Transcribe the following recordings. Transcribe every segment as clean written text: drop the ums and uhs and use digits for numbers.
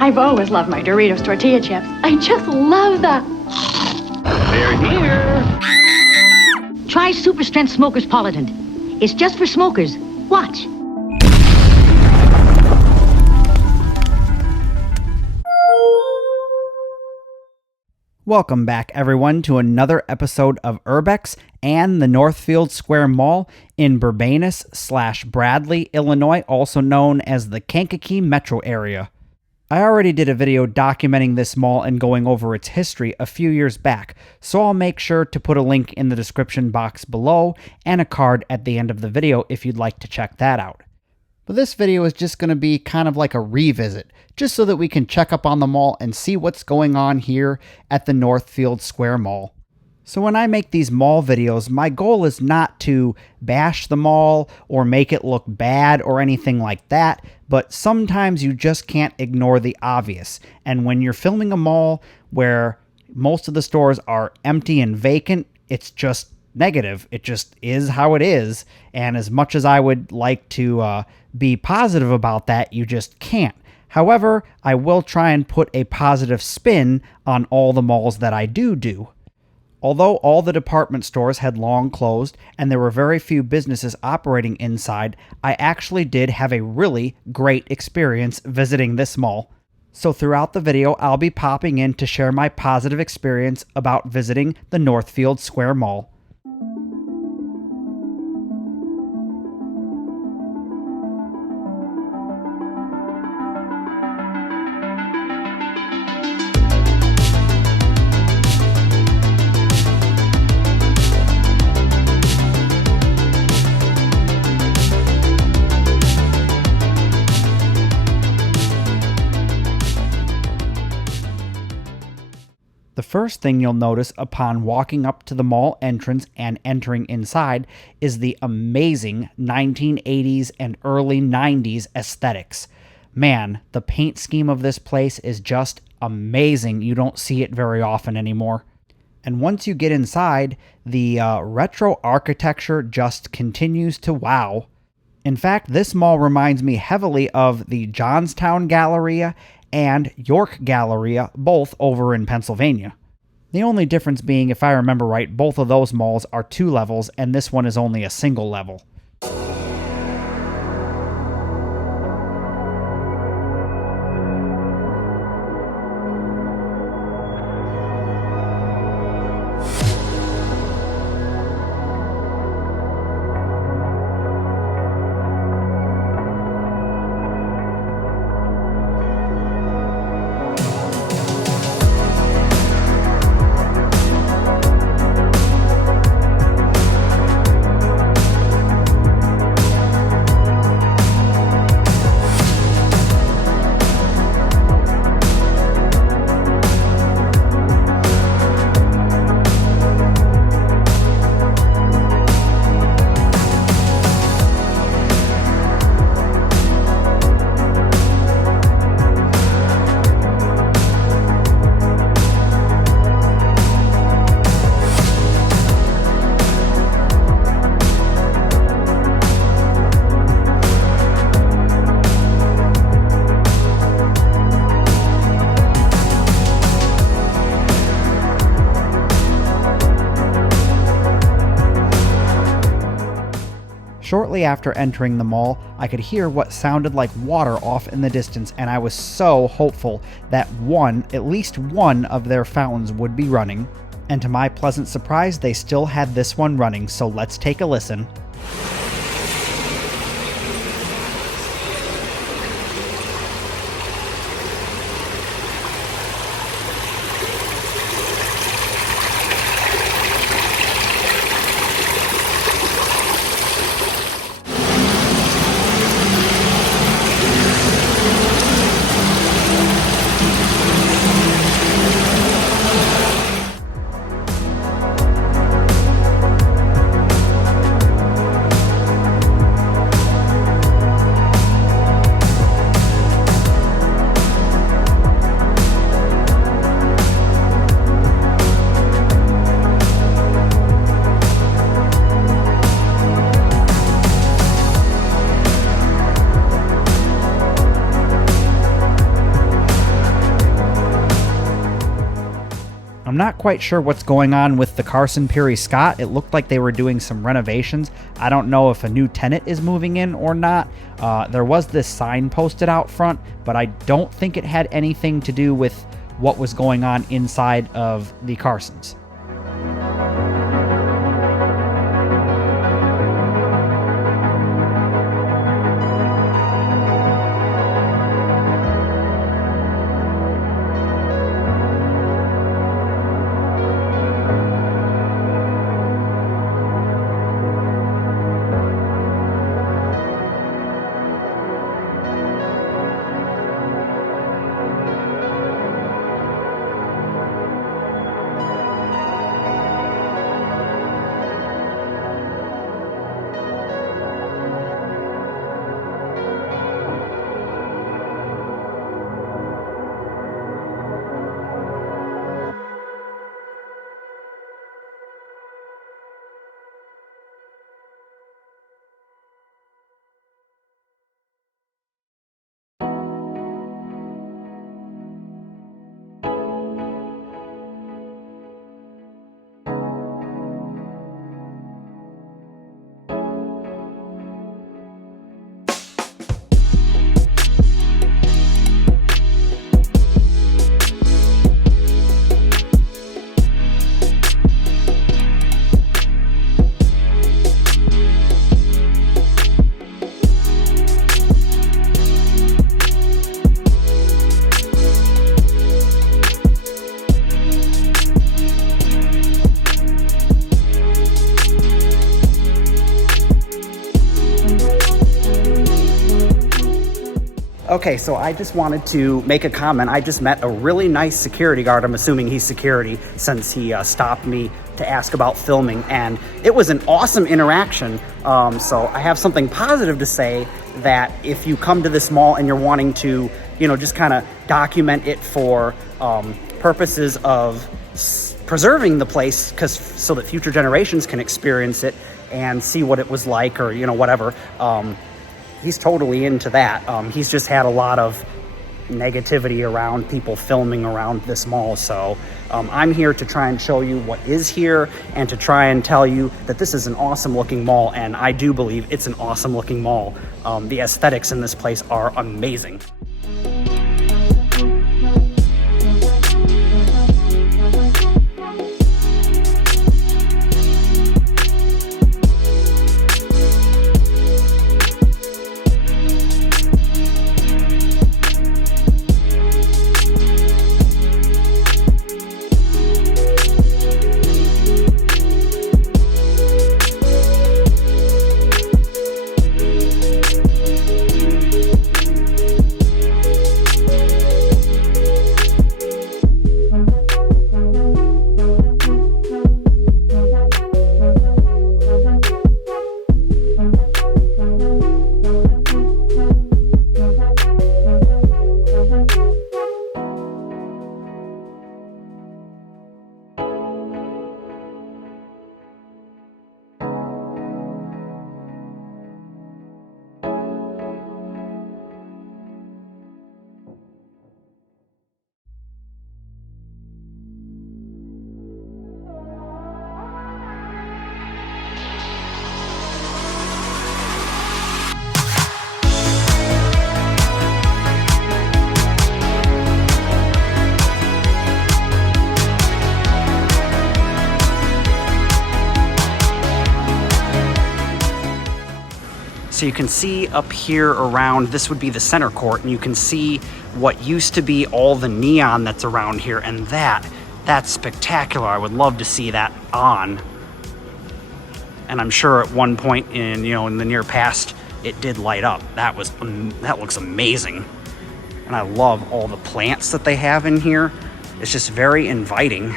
I've always loved my Doritos tortilla chips. I just love the... They're here. Try Super Strength Smoker's Polident. It's just for smokers. Watch. Welcome back, everyone, to another episode of Urbex and the Northfield Square Mall in Bourbanis/Bradley, Illinois, also known as the Kankakee metro area. I already did a video documenting this mall and going over its history a few years back, so I'll make sure to put a link in the description box below and a card at the end of the video if you'd like to check that out. But this video is just going to be kind of like a revisit, just so that we can check up on the mall and see what's going on here at the Northfield Square Mall. So when I make these mall videos, my goal is not to bash the mall or make it look bad or anything like that, but sometimes you just can't ignore the obvious. And when you're filming a mall where most of the stores are empty and vacant, it's just negative. It just is how it is. And as much as I would like to be positive about that, you just can't. However, I will try and put a positive spin on all the malls that I do. Although all the department stores had long closed and there were very few businesses operating inside, I actually did have a really great experience visiting this mall. So throughout the video, I'll be popping in to share my positive experience about visiting the Northfield Square Mall. The first thing you'll notice upon walking up to the mall entrance and entering inside is the amazing 1980s and early 90s aesthetics. Man, the paint scheme of this place is just amazing. You don't see it very often anymore. And once you get inside, the retro architecture just continues to wow. In fact, this mall reminds me heavily of the Johnstown Galleria and York Galleria, both over in Pennsylvania. The only difference being, if I remember right, both of those malls are 2 levels and this one is only a single level. Shortly after entering the mall, I could hear what sounded like water off in the distance, and I was so hopeful that at least one of their fountains would be running. And to my pleasant surprise, they still had this one running, so let's take a listen. not quite sure what's going on with the Carson Pirie Scott. It looked like they were doing some renovations. I don't know if a new tenant is moving in or not. There was this sign posted out front, but I don't think it had anything to do with what was going on inside of the Carsons. Okay, so I just wanted to make a comment. I just met a really nice security guard. I'm assuming he's security since he stopped me to ask about filming, and it was an awesome interaction. So I have something positive to say, that if you come to this mall and you're wanting to, just kind of document it for purposes of preserving the place, so that future generations can experience it and see what it was like, or whatever. He's totally into that. He's just had a lot of negativity around people filming around this mall. So I'm here to try and show you what is here, and to try and tell you that this is an awesome looking mall, and I do believe it's an awesome looking mall. The aesthetics in this place are amazing. So you can see up here around, this would be the center court, and you can see what used to be all the neon that's around here, and that's spectacular. I would love to see that on. And I'm sure at one point in the near past, it did light up. That looks amazing. And I love all the plants that they have in here. It's just very inviting.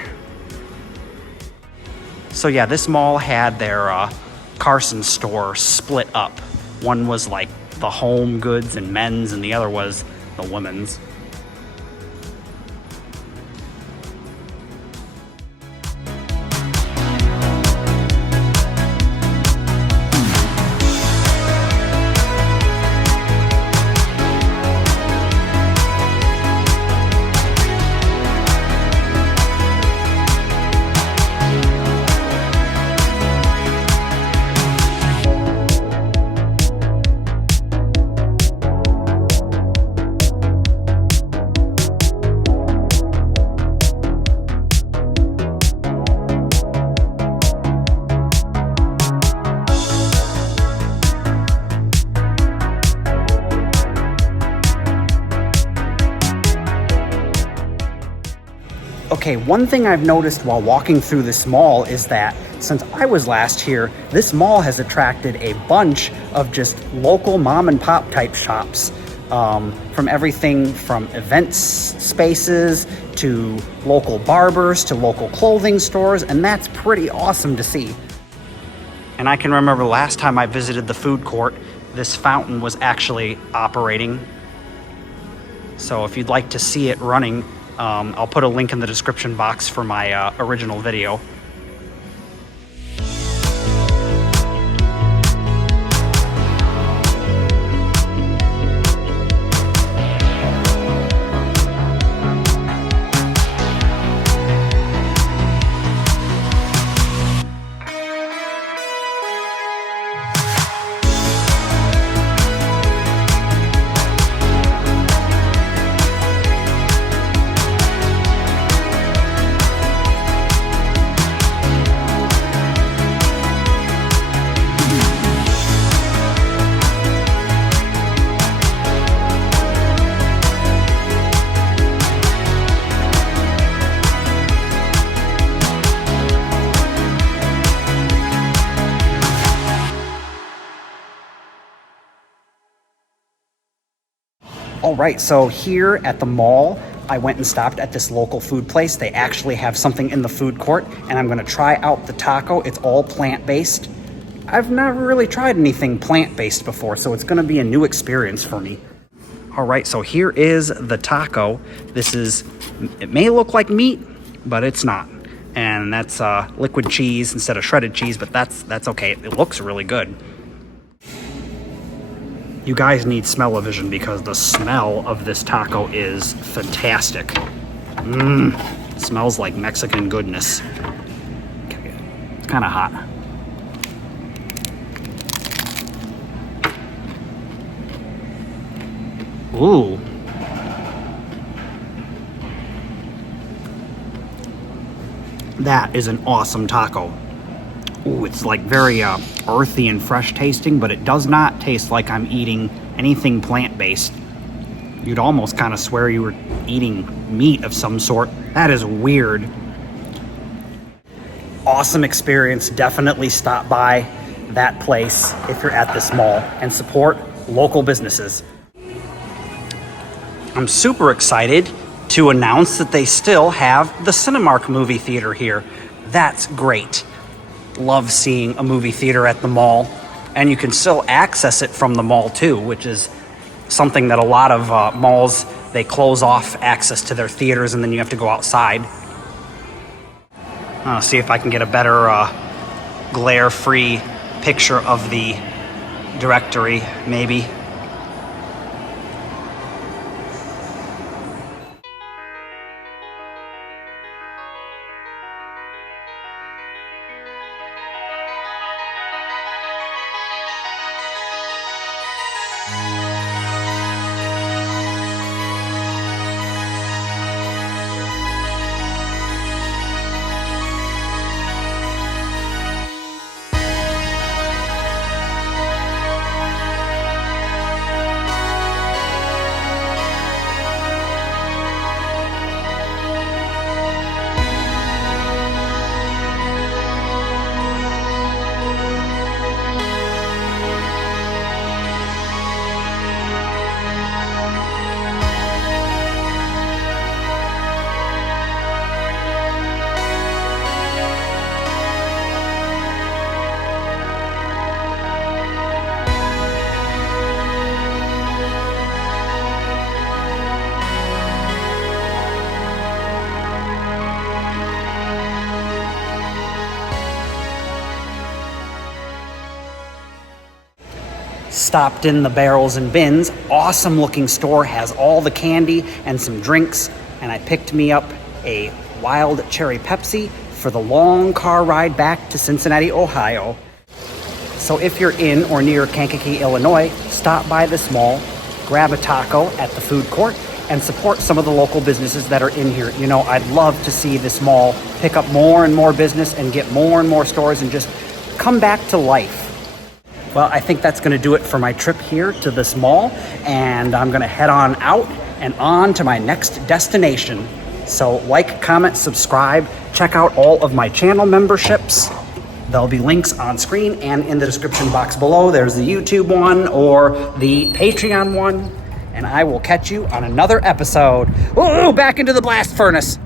So yeah, this mall had their Carson store split up. One was like the home goods and men's, and the other was the women's. Okay, one thing I've noticed while walking through this mall is that since I was last here, this mall has attracted a bunch of just local mom and pop type shops. From everything from events spaces to local barbers to local clothing stores, and that's pretty awesome to see. And I can remember last time I visited the food court, this fountain was actually operating. So if you'd like to see it running, I'll put a link in the description box for my original video. All right, so here at the mall, I went and stopped at this local food place. They actually have something in the food court, and I'm gonna try out the taco. It's all plant-based. I've never really tried anything plant-based before, so it's gonna be a new experience for me. All right, so here is the taco. It may look like meat, but it's not. And that's liquid cheese instead of shredded cheese, but that's okay. It looks really good. You guys need smell-o-vision because the smell of this taco is fantastic. Smells like Mexican goodness. Okay. It's kind of hot. Ooh. That is an awesome taco. Ooh, it's like very earthy and fresh tasting, but it does not taste like I'm eating anything plant-based. You'd almost kind of swear you were eating meat of some sort. That is weird. Awesome experience. Definitely stop by that place if you're at this mall and support local businesses. I'm super excited to announce that they still have the Cinemark movie theater here. That's great. Love seeing a movie theater at the mall, and you can still access it from the mall too, which is something that a lot of malls, they close off access to their theaters and then you have to go outside. I'll see if I can get a better glare-free picture of the directory, maybe. Stopped in the Barrels and Bins. Awesome looking store, has all the candy and some drinks, and I picked me up a wild cherry Pepsi for the long car ride back to Cincinnati, Ohio. So if you're in or near Kankakee, Illinois, stop by this mall, grab a taco at the food court, and support some of the local businesses that are in here. You know, I'd love to see this mall pick up more and more business and get more and more stores and just come back to life. Well, I think that's going to do it for my trip here to this mall, and I'm going to head on out and on to my next destination. So like, comment, subscribe, check out all of my channel memberships. There'll be links on screen and in the description box below. There's the YouTube one or the Patreon one. And I will catch you on another episode. Ooh, back into the blast furnace.